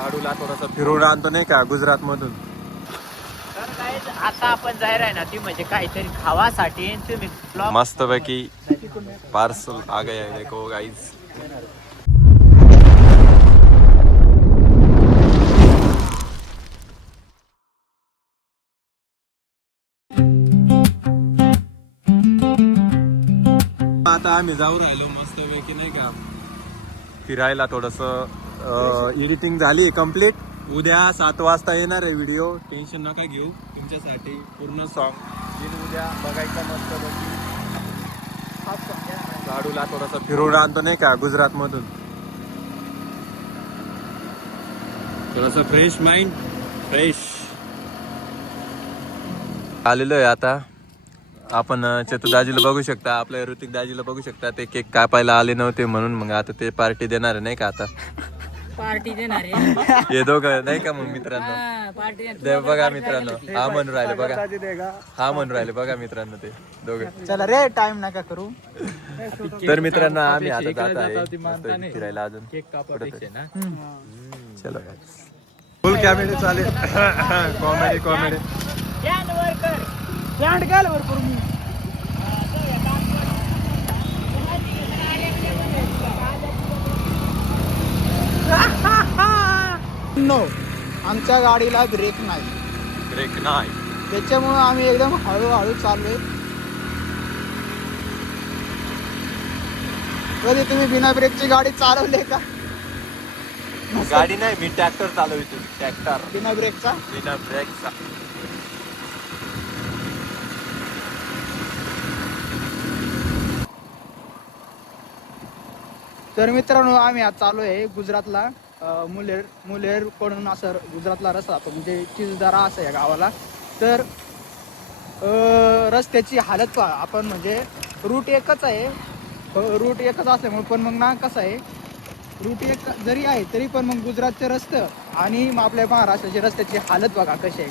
लाडूला थोडस फिरवून आणतो नाही का गुजरात मधून. तर गाईज आता आपण जायला आहे ना ती म्हणजे काहीतरी खावासाठी तुम्ही मस्त पैकी पार्सल आ गया है देखो गाइस. आता आम्ही जाऊ राहिलो मस्त पैकी नाही का फिरायला. थोडस एडिटिंग झाली कम्प्लीट. उद्या 7 वाजता येणार आहे व्हिडिओ. टेन्शन नका घेऊ, तुमच्यासाठी पूर्ण सॉन्ग उद्या बघायचा मस्त पैकी. लाडूला थोडस फिरवून आणतो नाही का गुजरात मधून. थोडस फ्रेश माइंड फ्रेश आलेलो आहे आता आपण. चतू दाजीला बघू शकता, आपल्या ऋतिक दाजीला बघू शकता. ते केक कापायला आले नव्हते म्हणून मग आता ते पार्टी देणार आहे नाही का. आता पार्टी देणार आहे हे दोघं नाही का मग मित्रांनो. बघा मित्रांनो हा म्हणून राहिले बघा, हा म्हणून राहिले बघा मित्रांनो ते दोघं. चला रे टाइम नका करू. तर मित्रांनो आम्ही आता जात आहे फिरायला अजून. चलो फुल कॅमेरे चालेल. कॉमेडी कॉमेडी नो आमच्या गाडीला ब्रेक नाही. ब्रेक नाही त्याच्यामुळे आम्ही एकदम हळूहळू चाललोय. कधी तुम्ही बिना ब्रेकची गाडी चालवले का? गाडी नाही, मी ट्रॅक्टर चालवतो. ट्रॅक्टर बिना ब्रेकचा. बिना ब्रेकचा. तर मित्रांनो आम्ही आज चालू आहे गुजरातला. मुलेर कडून असं गुजरातला रस्ता जातो म्हणजे चिजदारा असं या गावाला. तर रस्त्याची हालत पहा आपण. म्हणजे रूट एकच आहे, रूट एकच असल्यामुळे पण मग ना कसं आहे, रूट एक जरी आहे तरी पण मग गुजरातचे रस्ते आणि आपल्या महाराष्ट्राची रस्त्याची हालत बघा कशी आहे.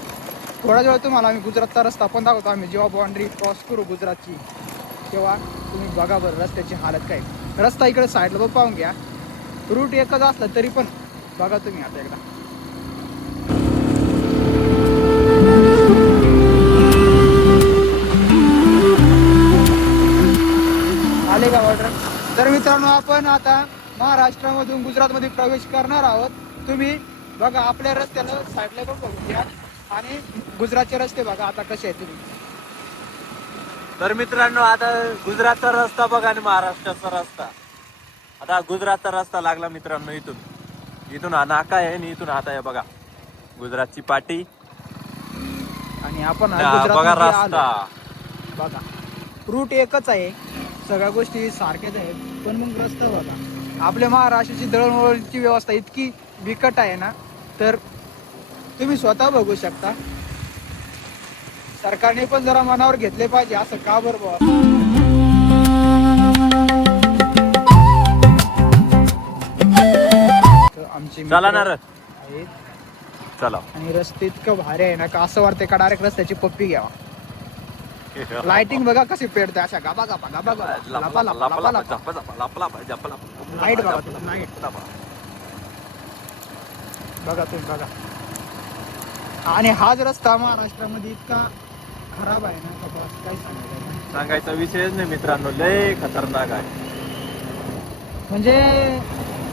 थोड्या वेळ तुम्हाला आम्ही गुजरातचा रस्ता पण दाखवतो. आम्ही जेव्हा बाउंड्री क्रॉस करू गुजरातची तेव्हा तुम्ही बघा बरं रस्त्याची हालत काय. रस्ता इकडे साईडला पण पाहून घ्या. रूट एकच असला तरी पण बघा तुम्ही आता एकदा. आले का ऑर्डर. तर मित्रांनो आपण आता महाराष्ट्रामधून गुजरातमध्ये प्रवेश करणार आहोत. तुम्ही बघा आपल्या रस्त्याला साईडला पण बघून घ्या आणि गुजरातचे रस्ते बघा आता कसे आहेत तुम्ही. तर मित्रांनो आता गुजरातचा रस्ता बघा आणि महाराष्ट्राचा रस्ता. आता गुजरातचा रस्ता लागला मित्रांनो. इथून हा नाका आहे आणि इथून आता आहे बघा गुजरातची पाटी. आणि आपण बघा रस्ता बघा. रूट एकच आहे, सगळ्या गोष्टी सारख्याच आहेत पण मग रस्ता बघा. आपल्या महाराष्ट्राची दळणवळणची व्यवस्था इतकी बिकट आहे ना, तर तुम्ही स्वतः बघू शकता. सरकारने पण जरा मनावर घेतले पाहिजे. असं का बरं आमचे चालणार चला. आणि रस्ते इतकं भारी आहे ना का असं वाटतंय का डायरेक्ट रस्त्याची पप्पी घ्यावा. लाइटिंग बघा कशी पेटते अशा गाबा गाबा गाबा गाबा लापा लापा लापा लापा. लाईट बघा तुला, लाईट बघा तुम्ही बघा. आणि हाच रस्ता महाराष्ट्रामध्ये इतका खराब आहे ना का बस काही सांगायचा विषयच नाही मित्रांनो. लय खतरनाक आहे. म्हणजे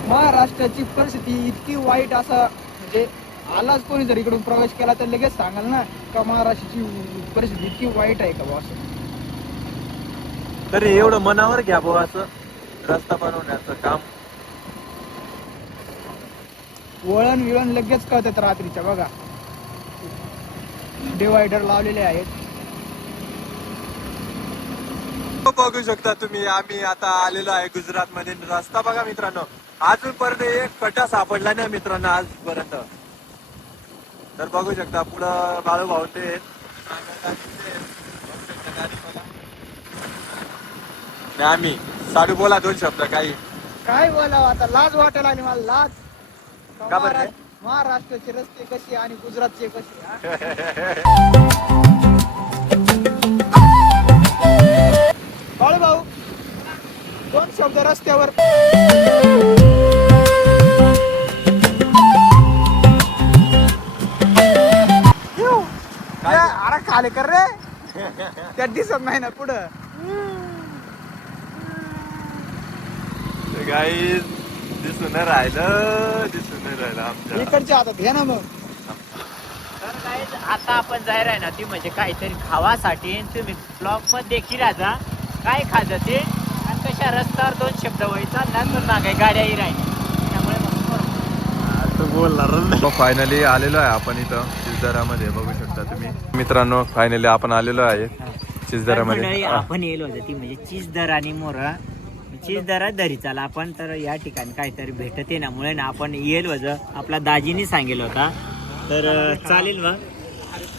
महाराष्ट्राची परिस्थिती इतकी वाईट. असं म्हणजे आलाच कोणी जर इकडून प्रवेश केला तर लगेच सांगाल ना का महाराष्ट्राची परिस्थिती इतकी वाईट आहे का बॉस. तरी एवढं मनावर घ्या भाऊ असं रस्ता बनवण्याचं काम. वळण विळण लगेच कळतात रात्रीच्या बघा. डिवायडर लावलेले आहेत. बघू शकता तुम्ही आम्ही आता आलेलो आहे गुजरात मध्ये. रस्ता बघा मित्रांनो, अजूनपर्यंत एक खड्डा सापडला नाही मित्रांनो आजपर्यंत. तर बघू शकता पुढं बाळू भाऊ ते आम्ही साडू बोला 2 शब्द. काही काय बोलावं आता, लाज वाटायला लागली मला. लाज का बरं? महाराष्ट्राचे रस्ते कसे आणि गुजरातचे कसे. बाळू भाऊ 2 शब्द रस्त्यावर. आले कर रे त्यात दिसत नाही ना पुढं. गाईज दिसून राहिलं आमच्या इकडच्या हातात घ्या ना मग. तर guys, आता आपण जायला आहे ना ती म्हणजे काहीतरी खावासाठी तुम्ही ब्लॉग मध्ये देखील राहा काय खायचं ते आणि कशा रस्त्यावर 2 शब्द व्हायचा ना तर ना काही गाड्याही राहील त्यामुळे फायनली आलेलो आहे आपण इथं चिजदरामध्ये बघू शकता तुम्ही मित्रांनो. फायनली आपण आलेलो आहे चिजदरामध्ये. आपण येलो होतं ती म्हणजे चीज आणि मोरा चीज दरा दरी चाला आपण तर या ठिकाणी काहीतरी भेटते ना मुळे ना आपण येईल वज आपला दाजीने सांगितलं होता तर चालेल मग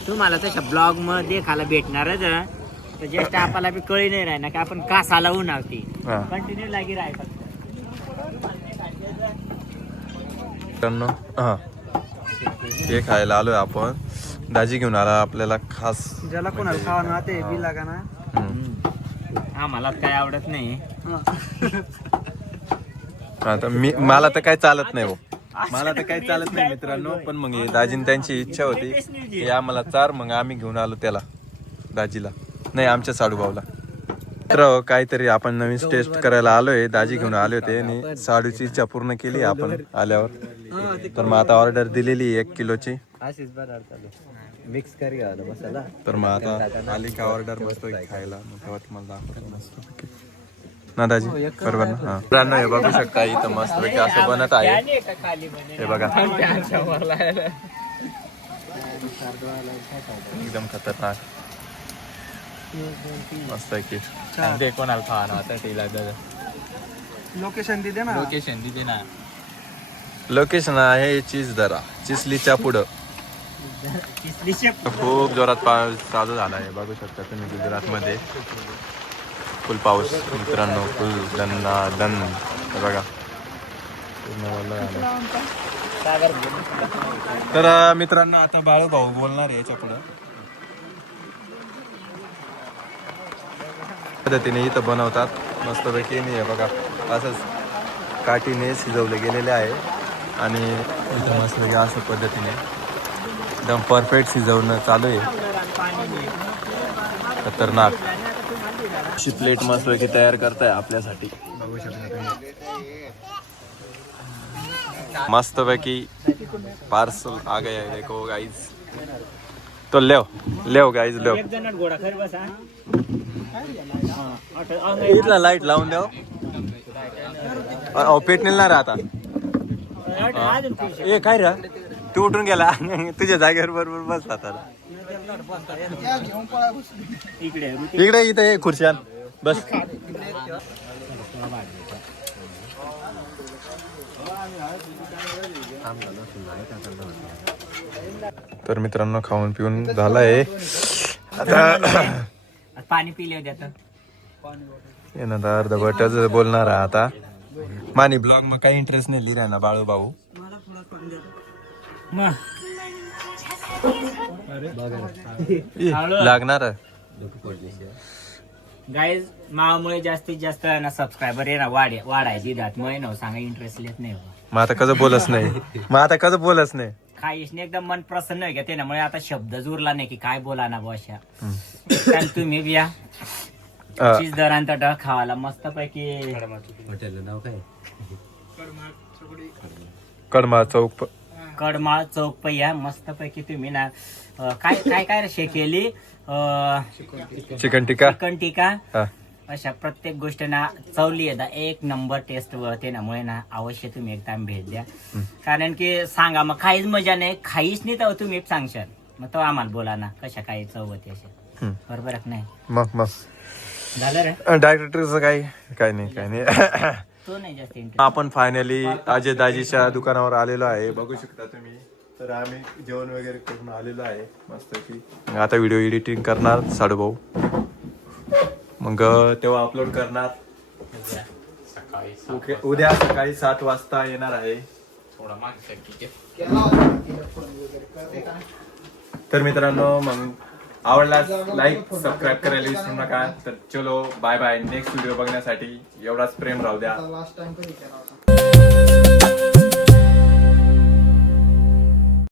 तुम्हाला तशा ब्लॉग मध्ये खायला भेटणारच तर जस्ट आपल्याला बी कळी नाही राही ना की आपण का साला उन्हावती कंटिन्यू लागी राही मित्रांनो. हा हे खायला आलोय आपण. दाजी घेऊन आला आपल्याला खास. ज्याला कोणाला खावा ना ते बी लागा ना. आम्हाला काय आवडत नाही. आता मला तर काय चालत नाही मला तर काही चालत नाही मित्रांनो. पण मग दाजीन त्यांची इच्छा होती की आम्हाला चार मग आम्ही घेऊन आलो त्याला दाजीला नाही आमच्या साडूभाऊला. तर काहीतरी आपण नवीन टेस्ट करायला आलोय. दाजी घेऊन आले होते आणि साडूची इच्छा पूर्ण केली आपण आल्यावर. तर मग आता ऑर्डर दिलेली 1 किलोची. मिक्स करी मसाला तर मग आता आली का ऑर्डर मस्त खायला मग तेव्हा तुम्हाला दाखवतो मस्त ना दाजी बरोबर ना. हा मित्रांनो हे बघू शकता इथं मस्त पैकी असं बनत आहे. हे बघा एकदम खतरनाक मस्त पैकी. कोणाला खावा आता लोकेशन तिथे ना. लोकेशन तिथे ना. लोकेशन आहे चिजदरा चिचलीच्या पुढं. खूप जोरात पाऊस चालू झाला आहे बघू शकता तुम्ही गुजरात मध्ये. फुल पाऊस मित्रांनो फुल दन हे बघा पूर्ण ओलं झालं. तर मित्रांनो आता बाळू भाऊ बोलणार आहे याच्या पुढं. पद्धतीने इथं बनवतात मस्तपैकी. हे बघा असंच काठीने शिजवले गेलेले आहे आणि इथं मस्तपैकी असं पद्धतीने एकदम परफेक्ट शिजवणं चालू आहे. खतरनाक अशी प्लेट मस्तपैकी तयार करताय आपल्यासाठी बघू शकता तुम्ही. मस्तपैकी पार्सल आ गया है देखो गाइस. तो लेव गाइस लेव. इथला लाईट लावून द्या. पेटनेल ना राहता. ए काय रा तू उठून गेला तुझ्या जागेवर बरोबर बसला त्याला. इकडे इथे खुर्च्यान बस. तर मित्रांनो खाऊन पिऊन झालाय आता. पाणी पिले द्या येणार अर्धवटच बोलणार आहे आता. मानी ब्लॉग मग काही इंटरेस्ट नाही लिहिलाय ना बाळू भाऊ. लागणार गाईज मामुळे जास्तीत जास्त ना सबस्क्रायबर आहे ना वाढायची दात मग ना सांगा इंटरेस्ट येत नाही. मग आता कसं बोलच नाही. काहीच एकदम मन प्रसन्न आहे का त्यामुळे आता शब्द जुरला नाही की काय बोला ना भाषा. तुम्ही बिया चीज दरांत खावायला मस्त पैकी. हॉटेलचं नाव काय कडमाळ चौक पैया मस्त पैकी तुम्ही ना काय काय काय शेकेली चिकन टिक्का अशा प्रत्येक गोष्ट ना चवली आहे एक नंबर टेस्ट वळते ना मुळे ना अवश्य तुम्ही एकदा भेट द्या. कारण की सांगा मग काहीच मजा नाही खाईच नाही तर तुम्ही सांगशाल मग तो आम्हाला बोला ना कशा काही चव होते अशा बरोबर नाही. मग झालं रे डायरेक्टरचं काय नाही तो नाही जास्त. आपण फायनली अजय दाजीच्या दुकानावर आलेलो आहे बघू शकता तुम्ही. तर आम्ही जेवण वगैरे करून आलेलो आहे मस्त की. आता व्हिडिओ एडिटिंग करणार साडूभाऊ मग तेव्हा अपलोड करणार. उद्या सकाळी 7 वाजता येणार आहे. तर मित्रांनो मग आवडल्यास लाईक सबस्क्राईब करायला विसरू नका. तर चलो बाय बाय. नेक्स्ट व्हिडिओ बघण्यासाठी एवढाच प्रेम राहू द्या. Last time